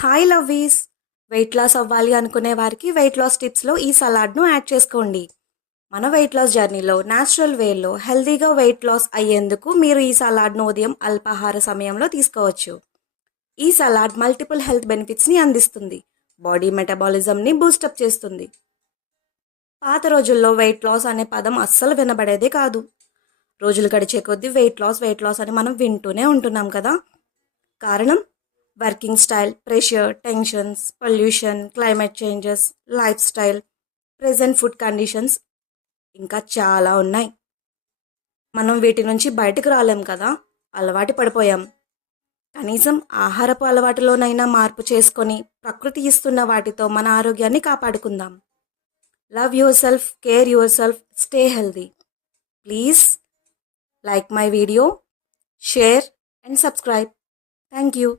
Hi లవ్వీస్. Weight loss అవ్వాలి అనుకునే వారికి వెయిట్ లాస్ టిప్స్లో ఈ సలాడ్ను యాడ్ చేసుకోండి. మన వెయిట్ లాస్ జర్నీలో న్యాచురల్ వేలో హెల్తీగా వెయిట్ లాస్ అయ్యేందుకు మీరు ఈ సలాడ్ను ఉదయం అల్పాహార సమయంలో తీసుకోవచ్చు. ఈ సలాడ్ మల్టిపుల్ హెల్త్ బెనిఫిట్స్ని అందిస్తుంది. బాడీ మెటబాలిజంని బూస్టప్ చేస్తుంది. పాత రోజుల్లో వెయిట్ లాస్ అనే పదం అస్సలు వినబడేదే కాదు. రోజులు గడిచే కొద్దీ వెయిట్ లాస్ అని మనం వింటూనే ఉంటున్నాం కదా. కారణం working style, pressure, tensions, pollution, climate changes, life style, present food conditions ఇంకా చాలా ఉన్నాయి. మనం వీటి నుంచి బయటకు రాలేం కదా, అలవాటు పడిపోయాం. కనీసం ఆహారపు అలవాటులోనైనా మార్పు చేసుకొని ప్రకృతి ఇస్తున్న వాటితో మన ఆరోగ్యాన్ని కాపాడుకుందాం. Love your self, care your self, stay healthy. Please like my video, share and subscribe. Thank you.